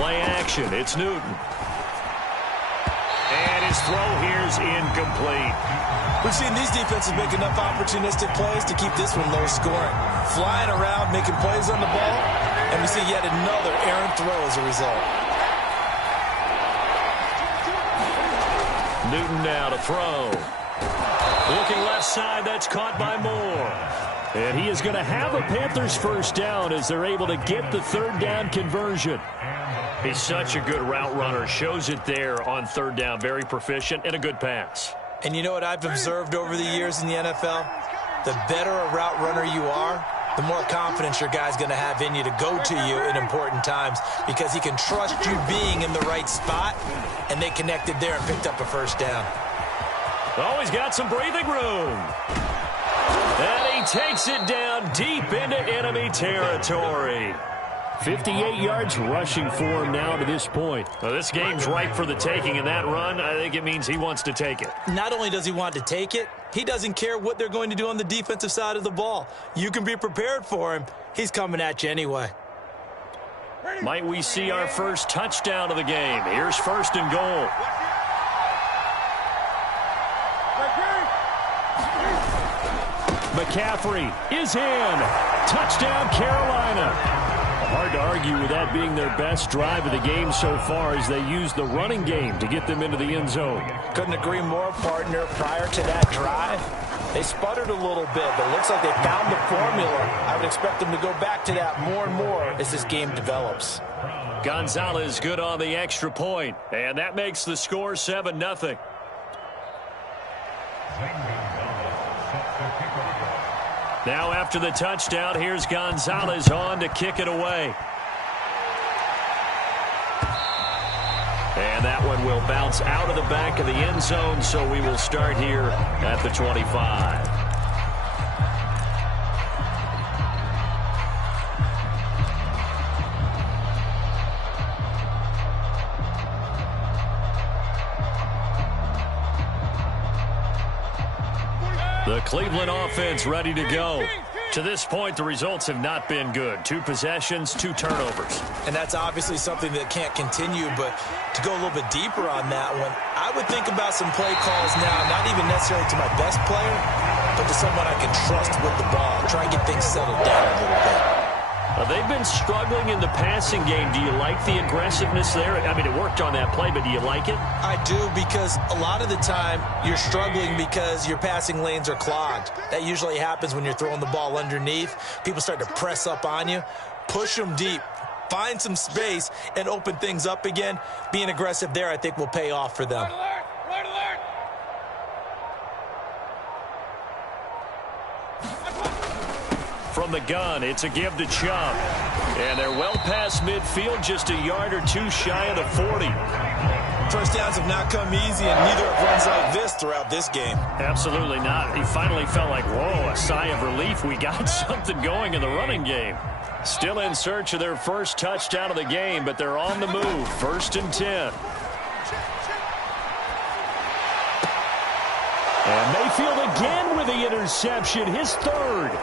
Play action. It's Newton. And his throw here is incomplete. We've seen these defenses make enough opportunistic plays to keep this one low scoring. Flying around, making plays on the ball, and we see yet another errant throw as a result. Newton now to throw. Looking left side, that's caught by Moore. And he is going to have a Panthers first down as they're able to get the third down conversion. He's such a good route runner. Shows it there on third down. Very proficient and a good pass. And you know what I've observed over the years in the NFL? The better a route runner you are, the more confidence your guy's going to have in you to go to you in important times because he can trust you being in the right spot, and they connected there and picked up a first down. Oh, he's got some breathing room. And he takes it down deep into enemy territory. 58 yards rushing for him now to this point. Well, this game's ripe for the taking, and that run, I think it means he wants to take it. Not only does he want to take it, he doesn't care what they're going to do on the defensive side of the ball. You can be prepared for him. He's coming at you anyway. Might we see our first touchdown of the game? Here's first and goal. McCaffrey is in. Touchdown, Carolina. Hard to argue with that being their best drive of the game so far as they use the running game to get them into the end zone. Couldn't agree more, partner. Prior to that drive, they sputtered a little bit, but it looks like they found the formula. I would expect them to go back to that more and more as this game develops. Gonzalez good on the extra point, and that makes the score 7-0. Now after the touchdown, here's Gonzalez on to kick it away. And that one will bounce out of the back of the end zone, so we will start here at the 25. The Cleveland offense ready to go. To this point, the results have not been good. 2 possessions, 2 turnovers. And that's obviously something that can't continue, but to go a little bit deeper on that one, I would think about some play calls now, not even necessarily to my best player, but to someone I can trust with the ball. Try and get things settled down a little bit. They've been struggling in the passing game. Do you like the aggressiveness there? I mean, it worked on that play, but do you like it? I do, because a lot of the time you're struggling because your passing lanes are clogged. That usually happens when you're throwing the ball underneath. People start to press up on you. Push them deep. Find some space and open things up again. Being aggressive there, I think, will pay off for them. From the gun, it's a give to Chubb. And they're well past midfield, just a yard or 2 shy of the 40. First downs have not come easy, and neither have runs like this throughout this game. Absolutely not. He finally felt like, whoa, a sigh of relief. We got something going in the running game. Still in search of their first touchdown of the game, but they're on the move. 1st and 10. And Mayfield again with the interception, his 3rd.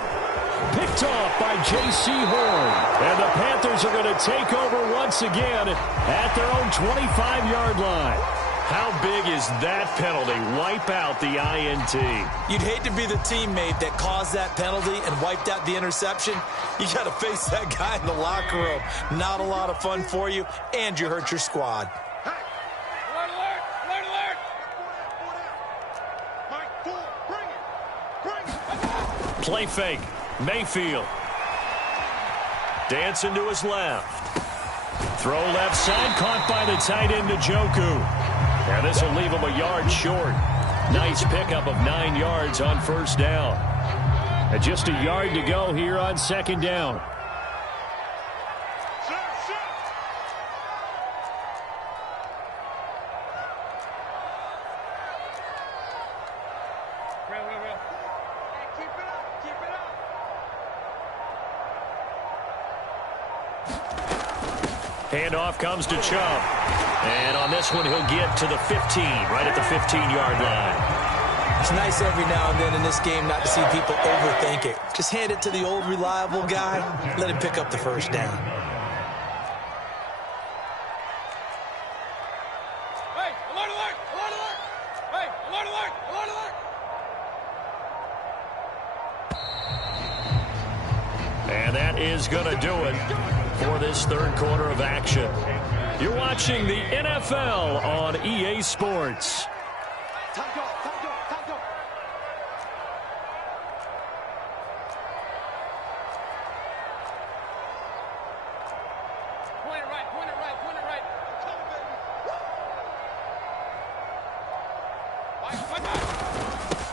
Picked off by J.C. Horn. And the Panthers are going to take over once again at their own 25-yard line. How big is that penalty? Wipe out the INT. You'd hate to be the teammate that caused that penalty and wiped out the interception. You got to face that guy in the locker room. Not a lot of fun for you, and you hurt your squad. Play fake. Mayfield. Dancing to his left. Throw left side, caught by the tight end Njoku. And this will leave him a yard short. Nice pickup of 9 yards on first down. And just a yard to go here on 2nd down. Handoff comes to Chubb. And on this one, he'll get to the 15, right at the 15-yard line. It's nice every now and then in this game not to see people overthink it. Just hand it to the old reliable guy. Let him pick up the first down. And that is going to do it for this third quarter of action. You're watching the NFL on EA Sports.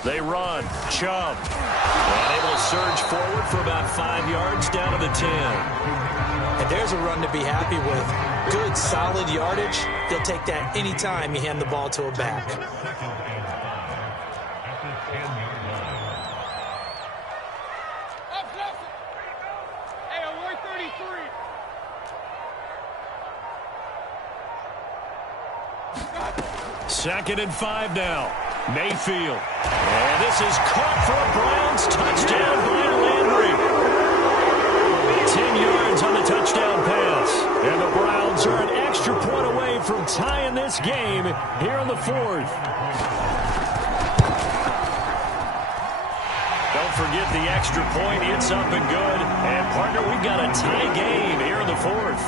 They run. Chubb. And able to surge forward for about 5 yards down to the 10. And there's a run to be happy with. Good, solid yardage. They'll take that anytime you hand the ball to a back. Second and 5 now. Mayfield. And this is caught for a Browns touchdown by Landry. 10 yards on the touchdown pass. And the Browns are an extra point away from tying this game here in the fourth. Don't forget the extra point. It's up and good. And, partner, we've got a tie game here in the fourth.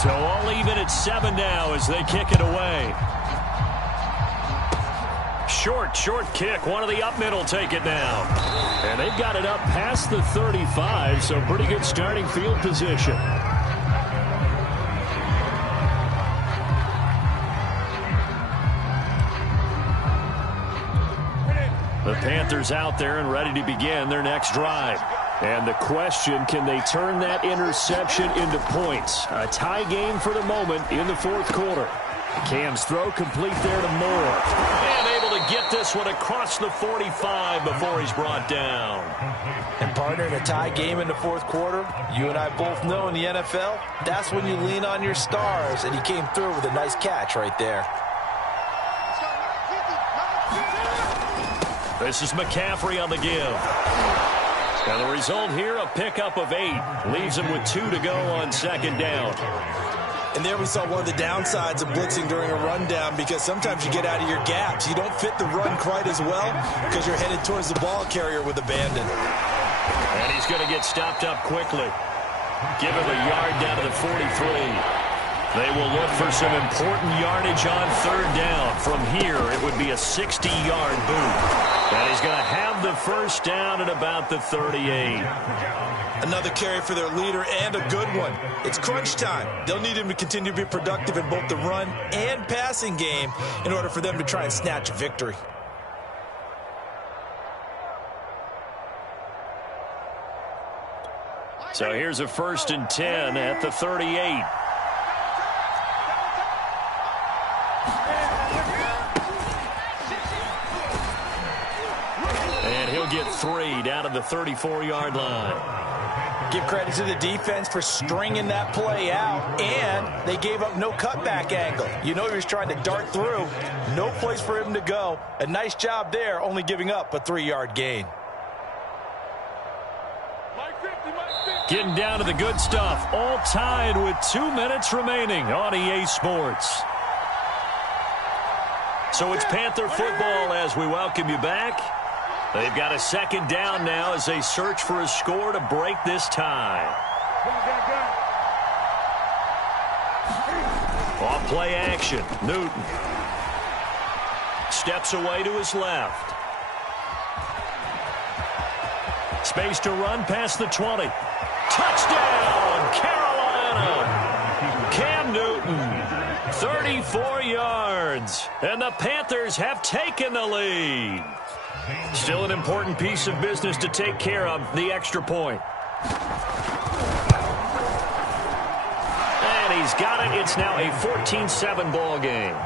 So all even at 7 now as they kick it away. Short kick. One of the up middle take it now. And they've got it up past the 35, so pretty good starting field position. The Panthers out there and ready to begin their next drive. And the question, can they turn that interception into points? A tie game for the moment in the fourth quarter. Cam's throw complete there to Moore. And able to get this one across the 45 before he's brought down. And partner, in a tie game in the fourth quarter, you and I both know in the NFL, that's when you lean on your stars. And he came through with a nice catch right there. This is McCaffrey on the give. And the result here, a pickup of 8. Leaves him with 2 to go on second down. And there we saw one of the downsides of blitzing during a rundown, because sometimes you get out of your gaps. You don't fit the run quite as well because you're headed towards the ball carrier with abandon. And he's going to get stopped up quickly. Give him a yard down to the 43. They will look for some important yardage on third down. From here, it would be a 60-yard boot. And he's going to have the first down at about the 38. Another carry for their leader, and a good one. It's crunch time. They'll need him to continue to be productive in both the run and passing game in order for them to try and snatch a victory. So here's a 1st and 10 at the 38. And he'll get 3 down to the 34-yard line. Give credit to the defense for stringing that play out, and they gave up no cutback angle. You know he was trying to dart through. No place for him to go. A nice job there, only giving up a 3-yard gain. Getting down to the good stuff. All tied with 2 minutes remaining on EA Sports. So it's Panther football as we welcome you back. They've got a second down now as they search for a score to break this tie. Off play action. Newton steps away to his left. Space to run past the 20. Touchdown, Carolina! Cam Newton, 34 yards. And the Panthers have taken the lead. Still an important piece of business to take care of, the extra point. And he's got it. It's now a 14-7 ball game.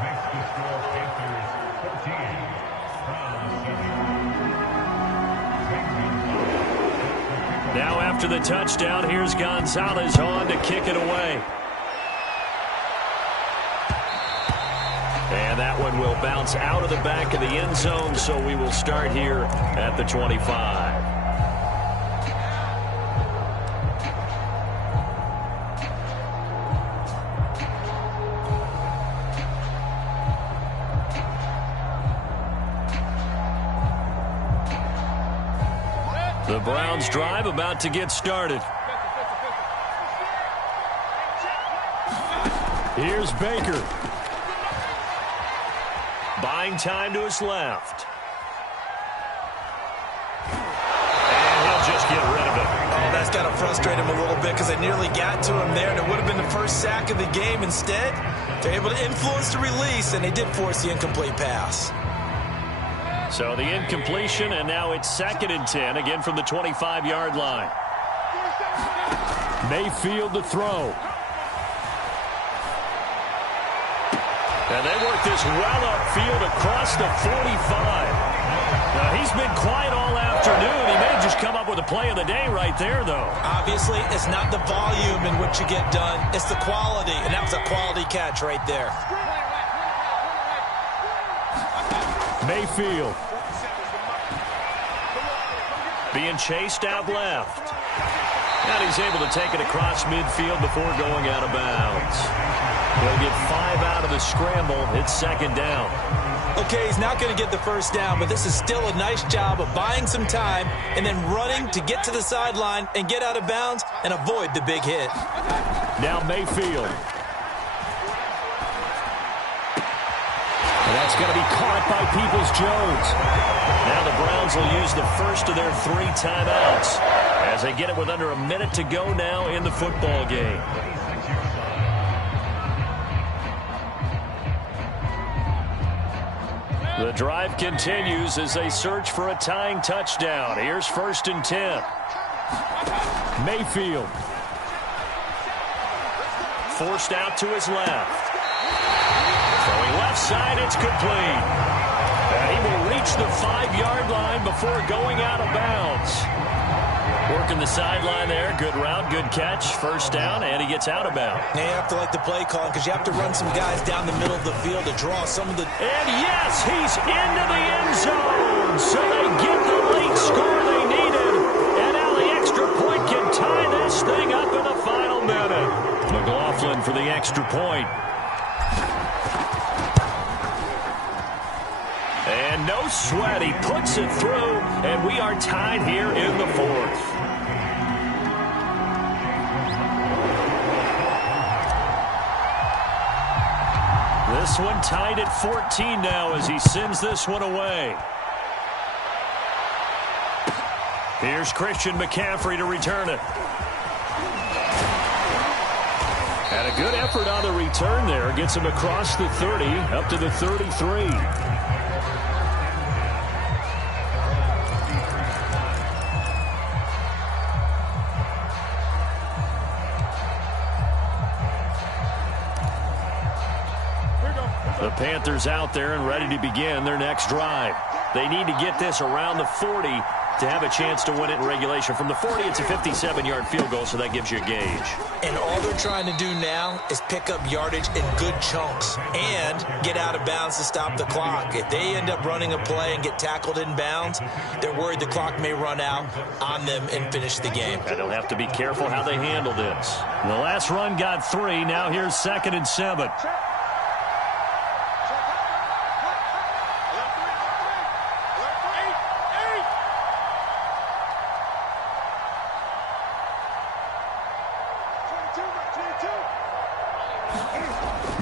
Now after the touchdown, here's Gonzalez on to kick it away. And that one will bounce out of the back of the end zone, so we will start here at the 25. The Browns drive about to get started. Here's Baker. Buying time to his left. And he'll just get rid of it. Oh, that's got to frustrate him a little bit because they nearly got to him there, and it would have been the first sack of the game. Instead, they're able to influence the release, and they did force the incomplete pass. So the incompletion, and now it's 2nd and 10, again from the 25-yard line. Mayfield to throw. And they work this well upfield across the 45. Now, he's been quiet all afternoon. He may have just come up with a play of the day right there, though. Obviously, it's not the volume in which you get done. It's the quality, and that was a quality catch right there. Mayfield. Being chased out left. And he's able to take it across midfield before going out of bounds. He'll get 5 out of the scramble. It's 2nd down. Okay, he's not going to get the first down, but this is still a nice job of buying some time and then running to get to the sideline and get out of bounds and avoid the big hit. Now Mayfield. And that's going to be caught by Peoples-Jones. Now the Browns will use the first of their 3 timeouts as they get it with under a minute to go now in the football game. The drive continues as they search for a tying touchdown. Here's 1st and 10. Mayfield. Forced out to his left. Throwing left side, it's complete. And he will reach the 5-yard line before going out of bounds. Working the sideline there. Good route, good catch. 1st down, and he gets out of bounds. Now you have to like the play call because you have to run some guys down the middle of the field to draw some of the... And yes, he's into the end zone. So they get the late score they needed. And now the extra point can tie this thing up in the final minute. McLaughlin for the extra point. And no sweat, he puts it through, and we are tied here in the 4th. This one tied at 14 now as he sends this one away. Here's Christian McCaffrey to return it. And a good effort on the return there. Gets him across the 30, up to the 33. The Panthers out there and ready to begin their next drive. They need to get this around the 40 to have a chance to win it in regulation. From the 40, it's a 57-yard field goal, so that gives you a gauge. And all they're trying to do now is pick up yardage in good chunks and get out of bounds to stop the clock. If they end up running a play and get tackled in bounds, they're worried the clock may run out on them and finish the game. And they'll have to be careful how they handle this. The last run got 3. Now here's 2nd and 7.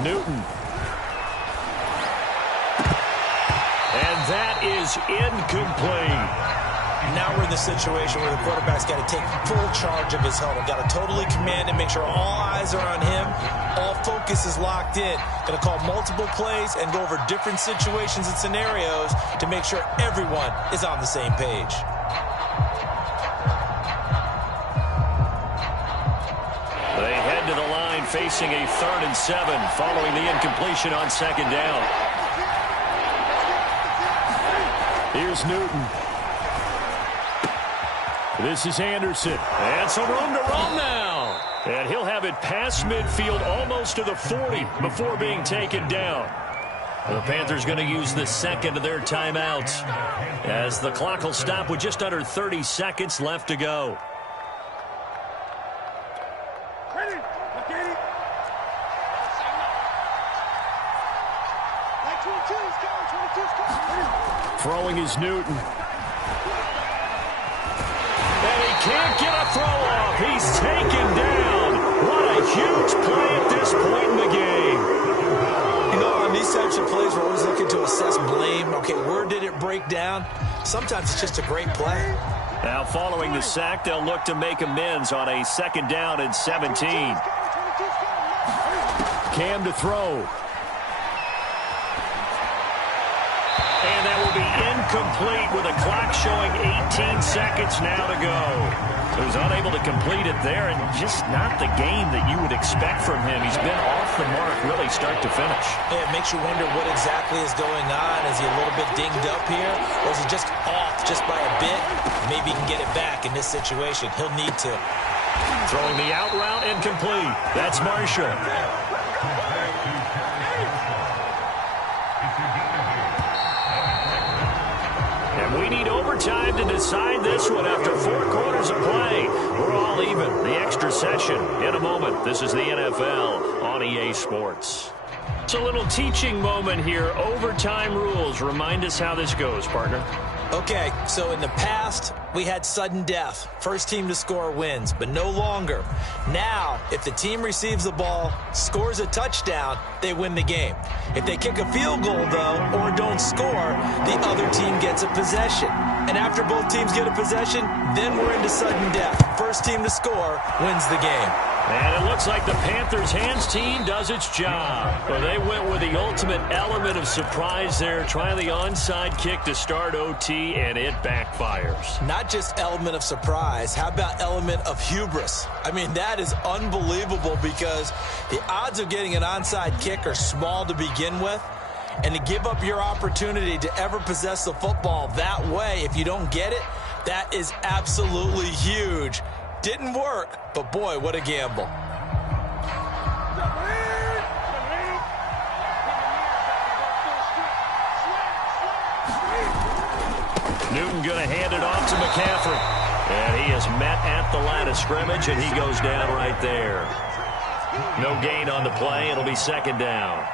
Newton. And that is incomplete. Now we're in the situation where the quarterback's got to take full charge of his huddle. Got to totally command and make sure all eyes are on him. All focus is locked in. Going to call multiple plays and go over different situations and scenarios to make sure everyone is on the same page. They head to the line facing a 3rd and 7 following the incompletion on 2nd down. Here's Newton. This is Anderson. And some room to run now. And he'll have it past midfield almost to the 40 before being taken down. The Panthers going to use the 2nd of their timeouts as the clock will stop with just under 30 seconds left to go. Throwing is Newton. can't get a throw off. He's taken down. What a huge play at this point in the game. You know, on these types of plays, we're always looking to assess blame. Okay, where did it break down? Sometimes it's just a great play. Now, following the sack, they'll look to make amends on a 2nd down and 17. Cam to throw. And that will be incomplete with a clock showing 18 seconds now to go. He was unable to complete it there, and just not the game that you would expect from him. He's been off the mark really start to finish. Yeah, it makes you wonder what exactly is going on. Is he a little bit dinged up here, or is he just off just by a bit? Maybe he can get it back in this situation. He'll need to. Throwing the out route incomplete. That's Marshall. We need overtime to decide this one after 4 quarters of play. We're all even. The extra session in a moment. This is the NFL on EA Sports. It's a little teaching moment here. Overtime rules. Remind us how this goes, partner. Okay, so in the past, we had sudden death. First team to score wins, but no longer. Now, if the team receives the ball, scores a touchdown, they win the game. If they kick a field goal, though, or don't score, the other team gets a possession. And after both teams get a possession, then we're into sudden death. First team to score wins the game. And it looks like the Panthers' hands team does its job. Well, they went with the ultimate element of surprise there, trying the onside kick to start OT, and it backfires. Not just element of surprise, how about element of hubris? I mean, that is unbelievable because the odds of getting an onside kick are small to begin with. And to give up your opportunity to ever possess the football that way, if you don't get it, that is absolutely huge. Didn't work, but boy, what a gamble. Newton going to hand it off to McCaffrey. And he is met at the line of scrimmage, and he goes down right there. No gain on the play. It'll be 2nd down.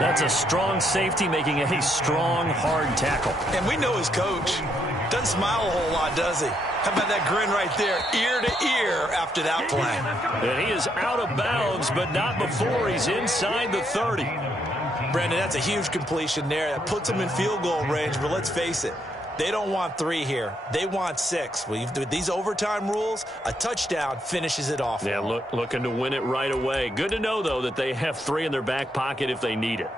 That's a strong safety making a strong, hard tackle. And we know his coach. Doesn't smile a whole lot, does he? How about that grin right there, ear to ear after that play? And he is out of bounds, but not before he's inside the 30. Brandon, that's a huge completion there. That puts him in field goal range, but let's face it. They don't want 3 here. They want 6. With these overtime rules, a touchdown finishes it off. Yeah, looking to win it right away. Good to know, though, that they have 3 in their back pocket if they need it.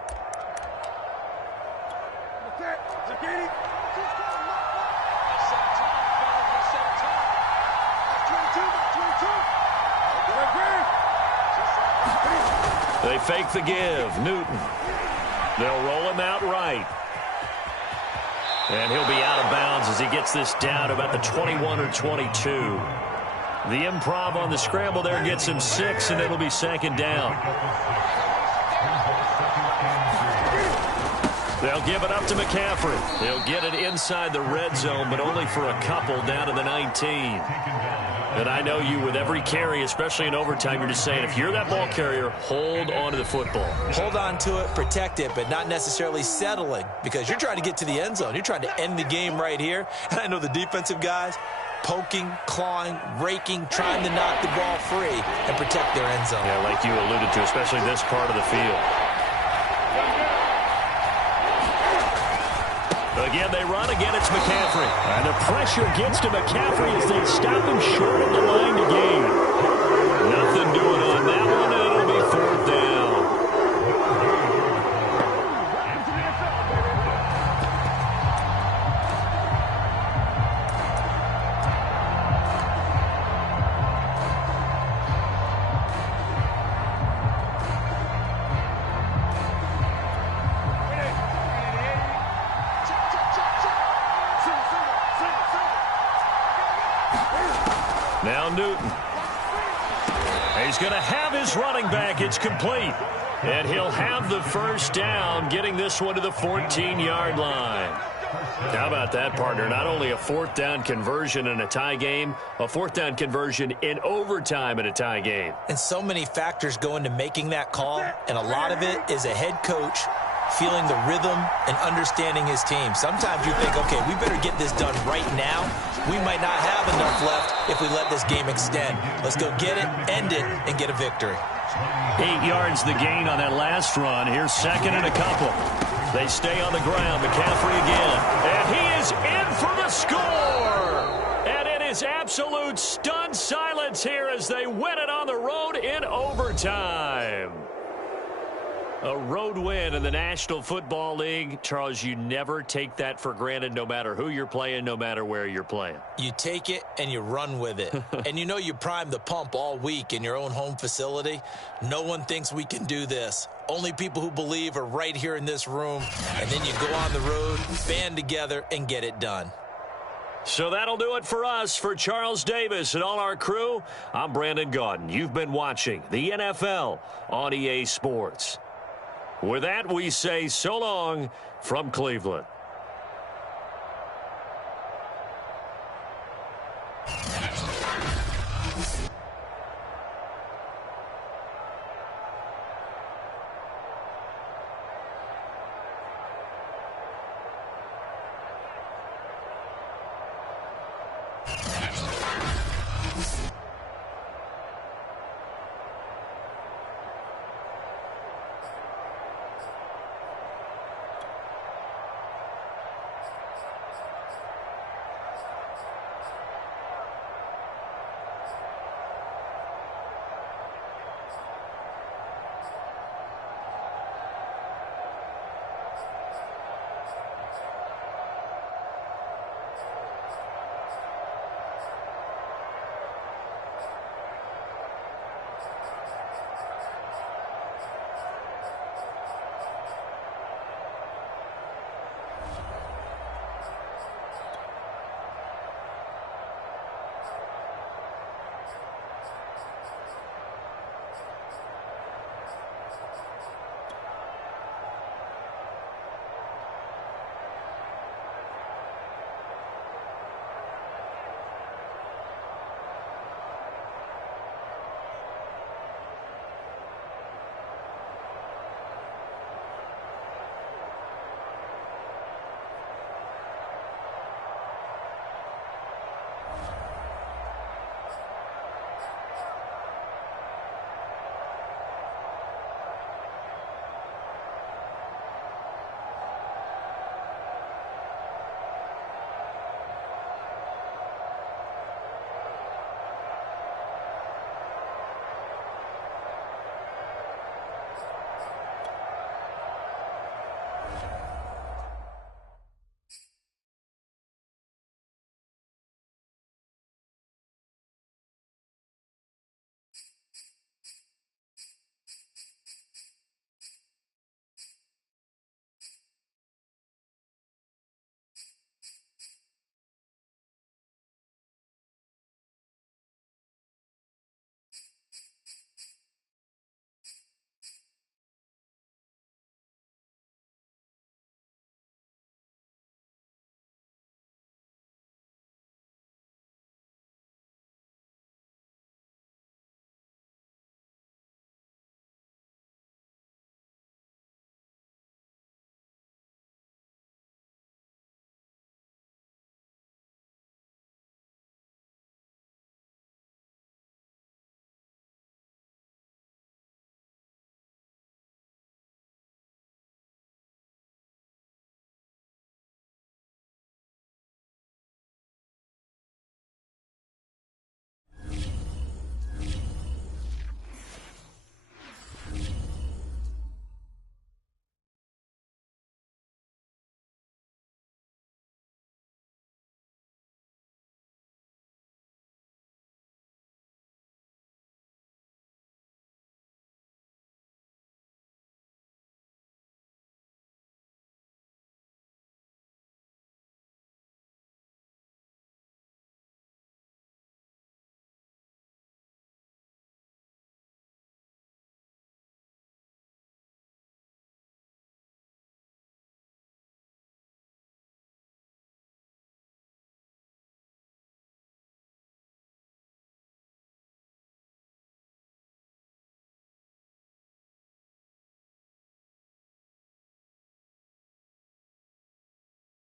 They fake the give. Newton. They'll roll him out right. And he'll be out of bounds as he gets this down about the 21 or 22. The improv on the scramble there gets him 6, and it'll be 2nd down. They'll give it up to McCaffrey. They'll get it inside the red zone, but only for a couple down to the 19. And I know you, with every carry, especially in overtime, you're just saying, if you're that ball carrier, hold on to the football. Hold on to it, protect it, but not necessarily settling, because you're trying to get to the end zone. You're trying to end the game right here. And I know the defensive guys, poking, clawing, raking, trying to knock the ball free and protect their end zone. Yeah, like you alluded to, especially this part of the field. Again, they run. Again, it's McCaffrey. And the pressure gets to McCaffrey as they stop him short of the line to gain. Nothing doing on that one, and it'll be 4th down. Now Newton. He's going to have his running back. It's complete. And he'll have the 1st down, getting this one to the 14-yard line. How about that, partner? Not only a 4th down conversion in a tie game, a 4th down conversion in overtime in a tie game. And so many factors go into making that call, and a lot of it is a head coach feeling the rhythm and understanding his team. Sometimes you think, okay, we better get this done right now. We might not have enough left if we let this game extend. Let's go get it, end it, and get a victory. 8 yards the gain on that last run. Here's second and a couple. They stay on the ground. McCaffrey again. And he is in for the score. And it is absolute stunned silence here as they win it on the road in overtime. A road win in the National Football League. Charles, you never take that for granted no matter who you're playing, no matter where you're playing. You take it and you run with it. And you know you primed the pump all week in your own home facility. No one thinks we can do this. Only people who believe are right here in this room. And then you go on the road, band together, and get it done. So that'll do it for us. For Charles Davis and all our crew, I'm Brandon Gaudin. You've been watching the NFL on EA Sports. With that, we say so long from Cleveland.